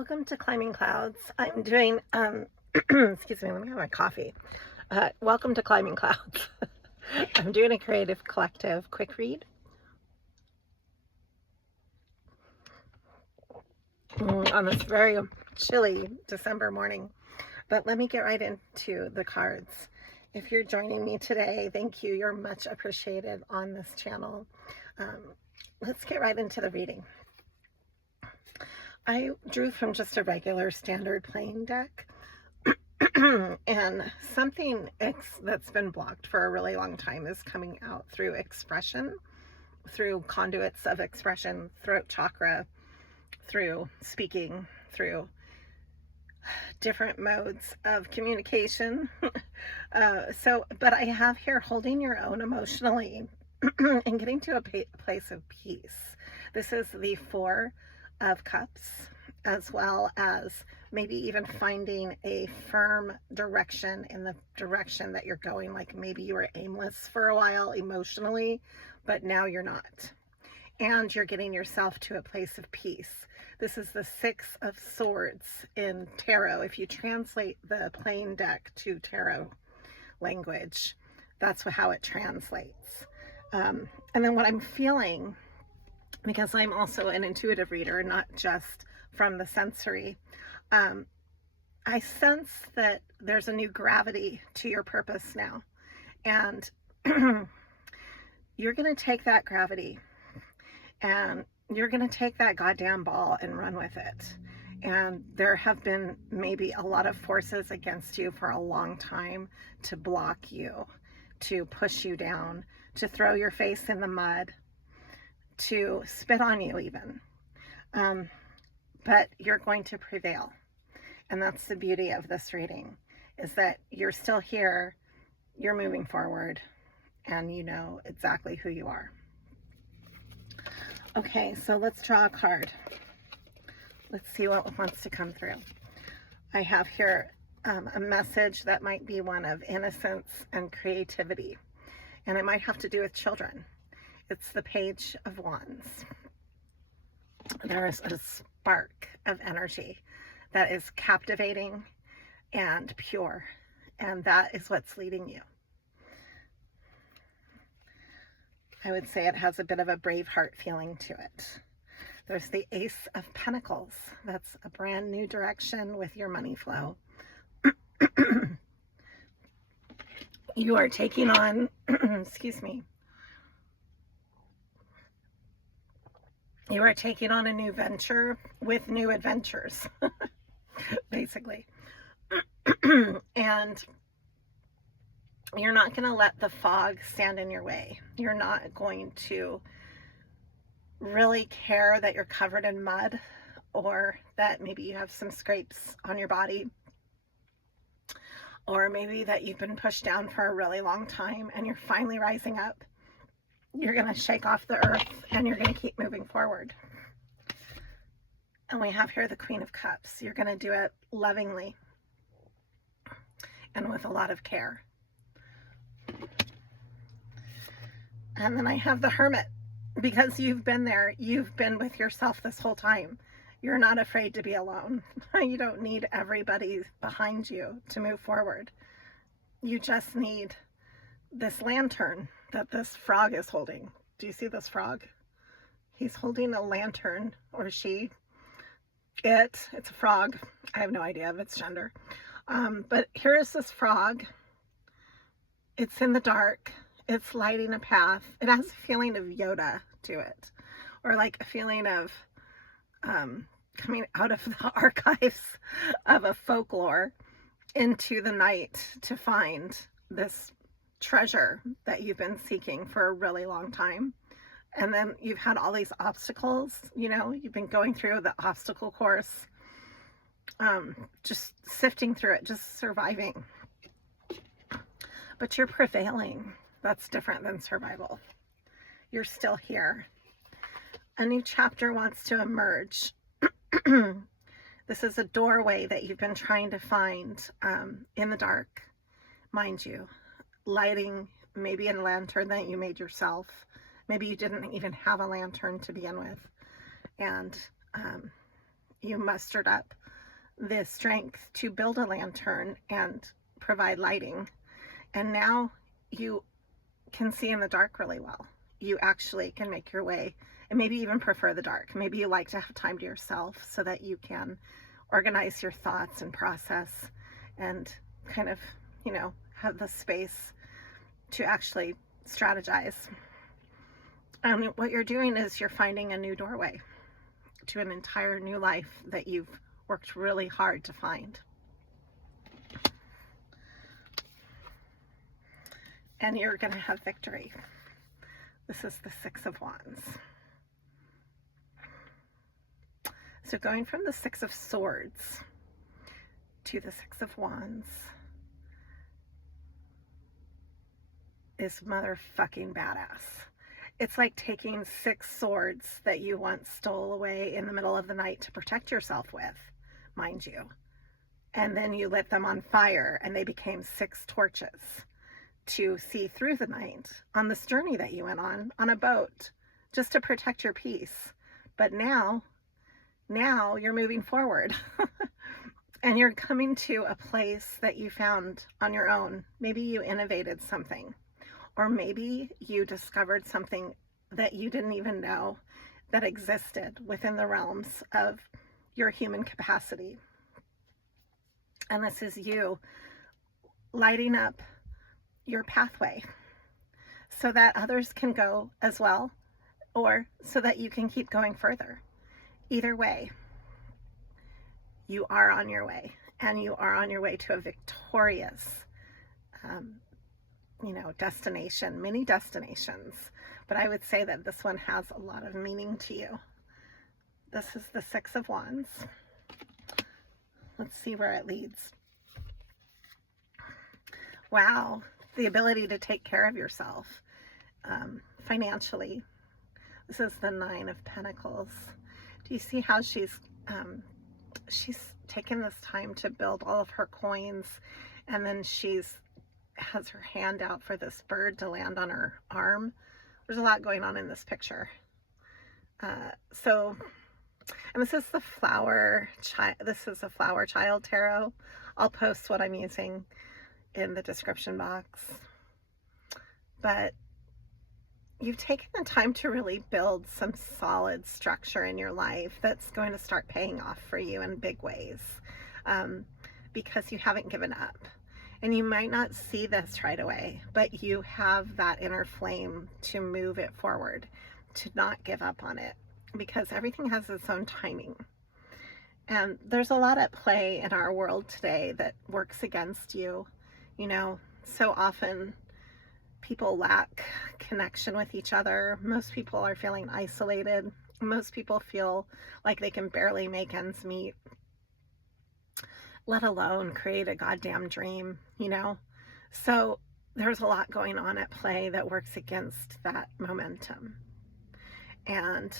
Welcome to Climbing Clouds. I'm doing, excuse me, let me have my coffee. Welcome to Climbing Clouds. I'm doing a creative collective quick read. On this very chilly December morning. But let me get right into the cards. If you're joining me today, thank you. You're much appreciated on this channel. Let's get right into the reading. I drew from just a regular standard playing deck. And something that's been blocked for a really long time is coming out through expression, through conduits of expression, throat chakra, through speaking, through different modes of communication. But I have here holding your own emotionally and getting to a place of peace. This is the Four of Cups, as well as maybe even finding a firm direction in the direction that you're going. Like maybe you were aimless for a while emotionally, but now you're not. And you're getting yourself to a place of peace. This is the Six of Swords in tarot. If you translate the plain deck to tarot language, that's how it translates. And then what I'm feeling, because I'm also an intuitive reader, not just from the sensory, I sense that there's a new gravity to your purpose now. And you're going to take that gravity and you're going to take that goddamn ball and run with it. And there have been maybe a lot of forces against you for a long time to block you, to push you down, to throw your face in the mud, to spit on you even. But you're going to prevail. And that's the beauty of this reading, is that you're still here, you're moving forward, and you know exactly who you are. Okay, so let's draw a card. Let's see what wants to come through. I have here a message that might be one of innocence and creativity, and it might have to do with children. It's the Page of Wands. There is a spark of energy that is captivating and pure, and that is what's leading you. I would say it has a bit of a Braveheart feeling to it. There's the Ace of Pentacles. That's a brand new direction with your money flow. You are taking on, excuse me, you are taking on a new venture with new adventures, basically. And you're not going to let the fog stand in your way. You're not going to really care that you're covered in mud, or that maybe you have some scrapes on your body, or maybe that you've been pushed down for a really long time and you're finally rising up. You're going to shake off the earth and you're going to keep moving forward. And we have here the Queen of Cups. You're going to do it lovingly and with a lot of care. And then I have the Hermit, because you've been there. You've been with yourself this whole time. You're not afraid to be alone. You don't need everybody behind you to move forward. You just need this lantern that this frog is holding. Do you see this frog? He's holding a lantern, or she. It's a frog. I have no idea of its gender. But here is this frog. It's in the dark. It's lighting a path. It has a feeling of Yoda to it, or like a feeling of coming out of the archives of a folklore into the night to find this treasure that you've been seeking for a really long time. And then you've had all these obstacles, you know, you've been going through the obstacle course, just sifting through it, just surviving. But you're prevailing. That's different than survival. You're still here. A new chapter wants to emerge. This is a doorway that you've been trying to find in the dark, mind you. Lighting maybe a lantern that you made yourself. Maybe you didn't even have a lantern to begin with. And you mustered up the strength to build a lantern and provide lighting. And now you can see in the dark really well. You actually can make your way, and maybe even prefer the dark. Maybe you like to have time to yourself so that you can organize your thoughts and process and kind of, have the space to actually strategize. And what you're doing is you're finding a new doorway to an entire new life that you've worked really hard to find. And you're going to have victory. This is the Six of Wands. So going from the Six of Swords to the Six of Wands is motherfucking badass. It's like taking 6 swords that you once stole away in the middle of the night to protect yourself with, mind you. And then you lit them on fire and they became 6 torches to see through the night on this journey that you went on a boat, just to protect your peace. But now you're moving forward and you're coming to a place that you found on your own. Maybe you innovated something, or maybe you discovered something that you didn't even know that existed within the realms of your human capacity. And this is you lighting up your pathway so that others can go as well, or so that you can keep going further. Either way, you are on your way, and you are on your way to a victorious destination, many destinations. But I would say that this one has a lot of meaning to you. This is the Six of Wands. Let's see where it leads. Wow, the ability to take care of yourself financially. This is the Nine of Pentacles. Do you see how she's taken this time to build all of her coins, and then has her hand out for this bird to land on her arm? There's a lot going on in this picture. And this is the flower child tarot. I'll post what I'm using in the description box. But you've taken the time to really build some solid structure in your life that's going to start paying off for you in big ways, because you haven't given up. And you might not see this right away, but you have that inner flame to move it forward, to not give up on it, because everything has its own timing. And there's a lot at play in our world today that works against you. So often people lack connection with each other. Most people are feeling isolated. Most people feel like they can barely make ends meet, let alone create a goddamn dream, So there's a lot going on at play that works against that momentum. And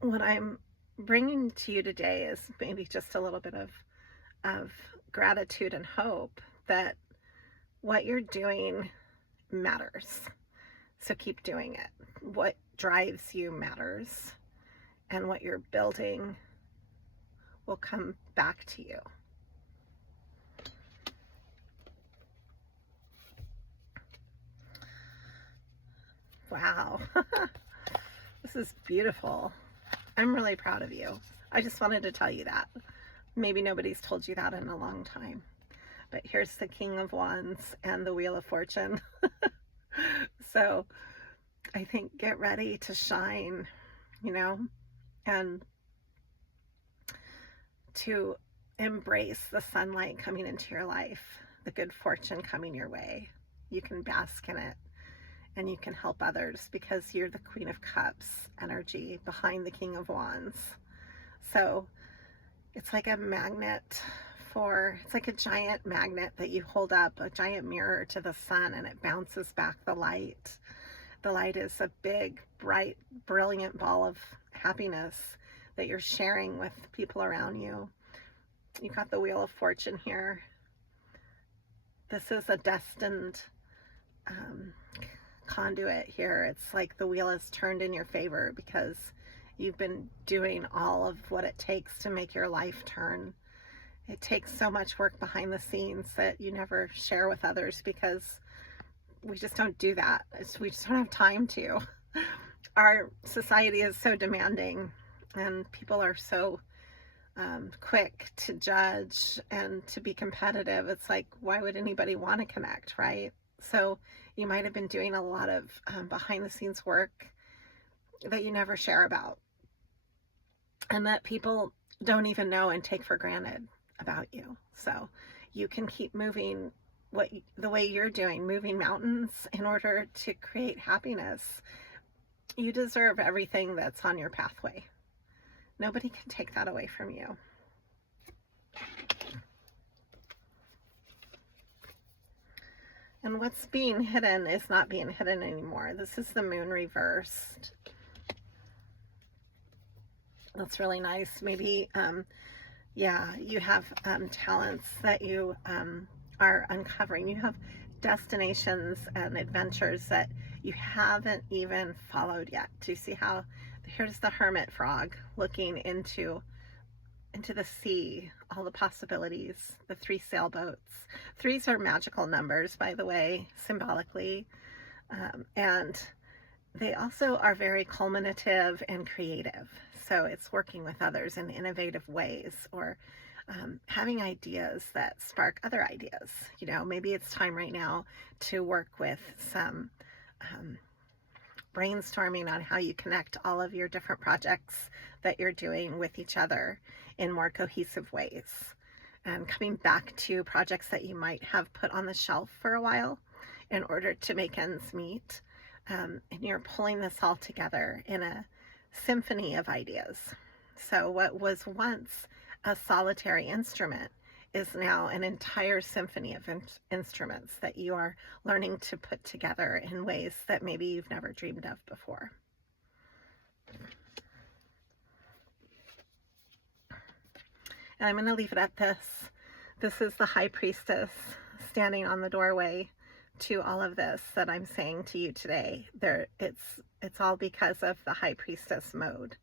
what I'm bringing to you today is maybe just a little bit of gratitude and hope that what you're doing matters. So keep doing it. What drives you matters, and what you're building will come back to you. Wow. This is beautiful. I'm really proud of you. I just wanted to tell you that. Maybe nobody's told you that in a long time. But here's the King of Wands and the Wheel of Fortune. So I think get ready to shine, and to embrace the sunlight coming into your life, the good fortune coming your way. You can bask in it, and you can help others, because you're the Queen of Cups energy behind the King of Wands. So it's like a magnet it's like a giant magnet that you hold up, a giant mirror to the sun, and it bounces back the light. The light is a big, bright, brilliant ball of happiness that you're sharing with people around you. You've got the Wheel of Fortune here. This is a destined conduit here. It's like the wheel is turned in your favor, because You've been doing all of what it takes to make your life turn. It takes so much work behind the scenes that you never share with others because we just don't do that. We just don't have time to. Our society is so demanding, and people are so quick to judge and to be competitive. It's like, why would anybody want to connect, right? So you might have been doing a lot of behind the scenes work that you never share about, and that people don't even know and take for granted about you. So you can keep moving the way you're doing, moving mountains in order to create happiness. You deserve everything that's on your pathway. Nobody can take that away from you. And what's being hidden is not being hidden anymore. This is the moon reversed. That's really nice. Maybe, yeah, you have talents that you are uncovering. You have destinations and adventures that you haven't even followed yet. Do you see how here's the hermit frog looking into the sea, all the possibilities, the 3 sailboats. 3s are magical numbers, by the way, symbolically. And they also are very culminative and creative. So it's working with others in innovative ways, or having ideas that spark other ideas. You know, maybe it's time right now to work with some brainstorming on how you connect all of your different projects that you're doing with each other in more cohesive ways. And coming back to projects that you might have put on the shelf for a while in order to make ends meet. And you're pulling this all together in a symphony of ideas. So what was once a solitary instrument is now an entire symphony of instruments that you are learning to put together in ways that maybe you've never dreamed of before. And I'm going to leave it at this. This is the High Priestess standing on the doorway to all of this that I'm saying to you today. It's all because of the High Priestess mode.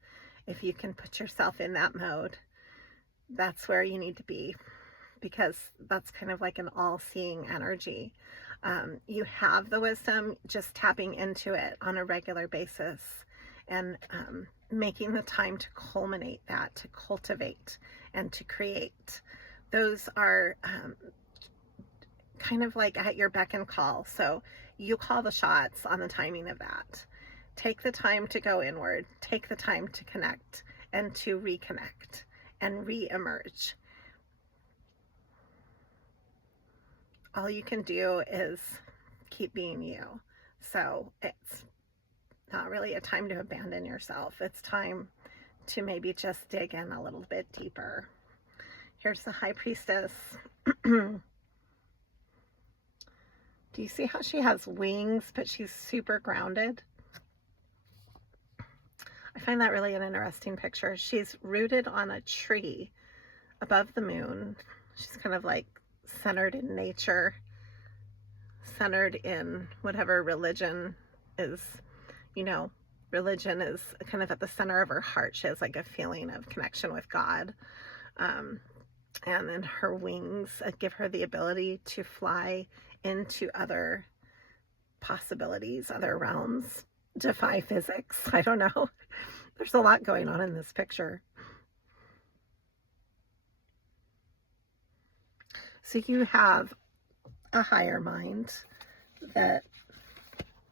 If you can put yourself in that mode, that's where you need to be, because that's kind of like an all-seeing energy. You have the wisdom, just tapping into it on a regular basis and making the time to culminate that, to cultivate and to create. Those are kind of like at your beck and call. So you call the shots on the timing of that. Take the time to go inward, take the time to connect and to reconnect and re-emerge. All you can do is keep being you. So it's not really a time to abandon yourself. It's time to maybe just dig in a little bit deeper. Here's the High Priestess. Do you see how she has wings, but she's super grounded? I find that really an interesting picture. She's rooted on a tree above the moon. She's kind of like centered in nature, centered in whatever religion is, you know, religion is kind of at the center of her heart. She has like a feeling of connection with God. And then her wings give her the ability to fly into other possibilities, other realms, defy physics. I don't know. There's a lot going on in this picture. So you have a higher mind that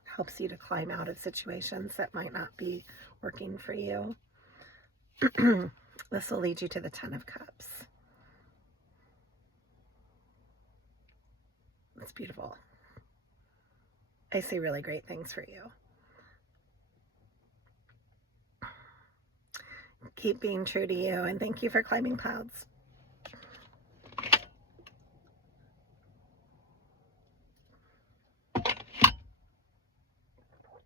helps you to climb out of situations that might not be working for you. This will lead you to the 10 of Cups. It's beautiful. I see really great things for you. Keep being true to you, and thank you for climbing clouds.